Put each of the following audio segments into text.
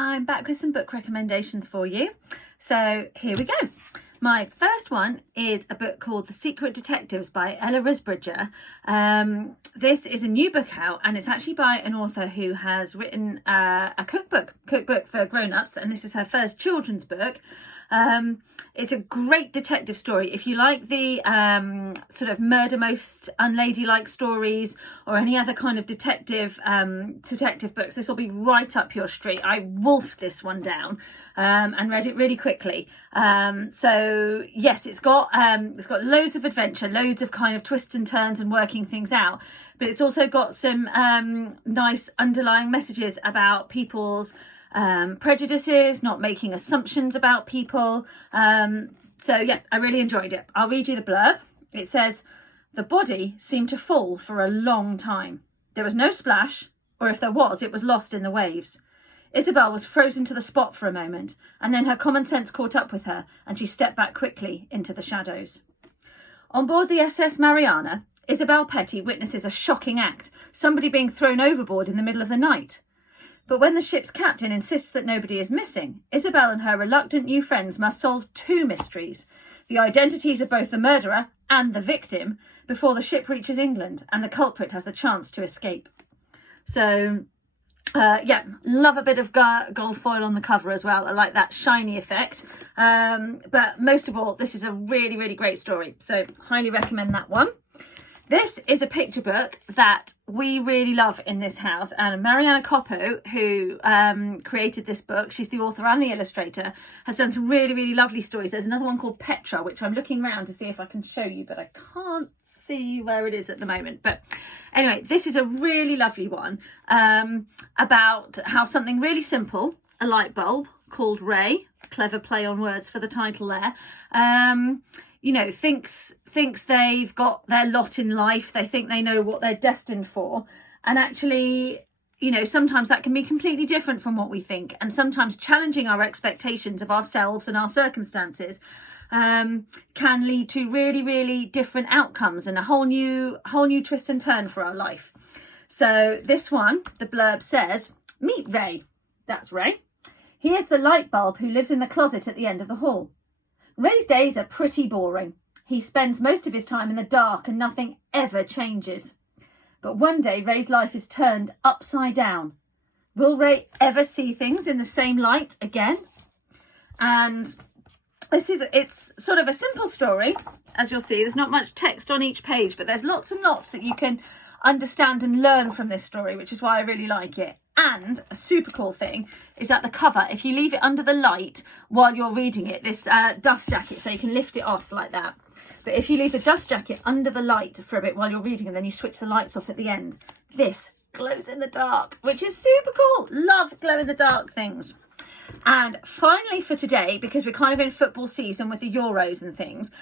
I'm back with some book recommendations for you. So here we go. My first one is a book called The Secret Detectives by Risbridger. This is a new book out, and it's actually by an author who has written a cookbook for grown-ups, and this is her first children's book. It's a great detective story. If you like the sort of murder most unladylike stories or any other kind of detective books, this will be right up your street. I wolfed this one down and read it really quickly. So yes, it's got loads of adventure, loads of kind of twists and turns and working things out, but it's also got some nice underlying messages about people's prejudices, not making assumptions about people. So yeah, I really enjoyed it. I'll read you the blurb. It says, "The body seemed to fall for a long time. There was no splash, or if there was, it was lost in the waves. Isabel was frozen to the spot for a moment, and then her common sense caught up with her, and she stepped back quickly into the shadows." On board the SS Marianna, Isabel Petty witnesses a shocking act, somebody being thrown overboard in the middle of the night. But when the ship's captain insists that nobody is missing, Isabel and her reluctant new friends must solve two mysteries: the identities of both the murderer and the victim before the ship reaches England and the culprit has the chance to escape. So, yeah, love a bit of gold foil on the cover as well. I like that shiny effect. But most of all, this is a really, really great story. So, highly recommend that one. This is a picture book that we really love in this house, and Marianna Coppo, who created this book, she's the author and the illustrator, has done some really, really lovely stories. There's another one called Petra, which I'm looking around to see if I can show you, but I can't see where it is at the moment. But anyway, this is a really lovely one about how something really simple, a light bulb called Ray, clever play on words for the title there, you know, thinks they've got their lot in life. They think they know what they're destined for. And actually, you know, sometimes that can be completely different from what we think. And sometimes challenging our expectations of ourselves and our circumstances can lead to really, really different outcomes and a whole new twist and turn for our life. So this one, the blurb says, "Meet Ray." That's Ray. "He is the light bulb who lives in the closet at the end of the hall. Ray's days are pretty boring. He spends most of his time in the dark and nothing ever changes. But one day Ray's life is turned upside down. Will Ray ever see things in the same light again?" And it's sort of a simple story. As you'll see, there's not much text on each page, but there's lots and lots that you can understand and learn from this story, which is why I really like it. And a super cool thing is that the cover, if you leave it under the light while you're reading it, this dust jacket, so you can lift it off like that. But if you leave the dust jacket under the light for a bit while you're reading and then you switch the lights off at the end, this glows in the dark, which is super cool. Love glow in the dark things. And finally for today, because we're kind of in football season with the Euros and things,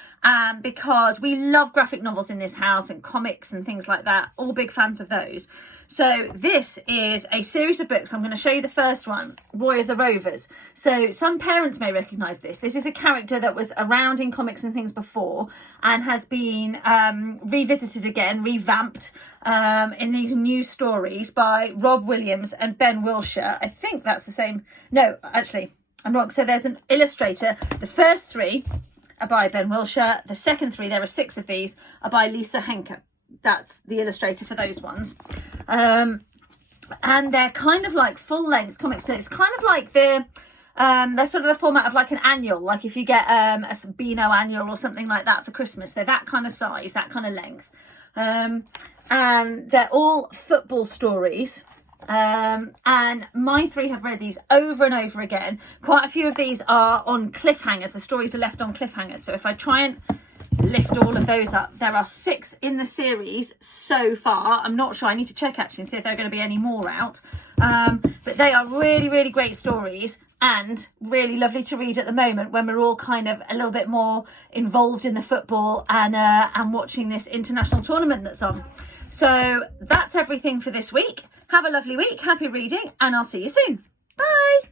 because we love graphic novels in this house and comics and things like that, all big fans of those. So this is a series of books. I'm going to show you the first one, Roy of the Rovers. So some parents may recognise this. This is a character that was around in comics and things before and has been revisited again, revamped in these new stories by Rob Williams and Ben Willsher. I think that's the same. No, actually, I'm wrong. So there's an illustrator. The first three are by Ben Willsher. The second three, there are 6 of these, are by Henke. That's the illustrator for those ones. And they're kind of like full length comics. So it's kind of like they're sort of the format of like an annual. Like if you get a Beano annual or something like that for Christmas, they're that kind of size, that kind of length. And they're all football stories. And my 3 have read these over and over again. Quite a few of these are on cliffhangers. The stories are left on cliffhangers. So if I try and lift all of those up, there are 6 in the series so far. I'm not sure, I need to check actually and see if there are going to be any more out, but they are really, really great stories and really lovely to read at the moment when we're all kind of a little bit more involved in the football and watching this international tournament that's on. So that's everything for this week. Have a lovely week, happy reading, and I'll see you soon. Bye.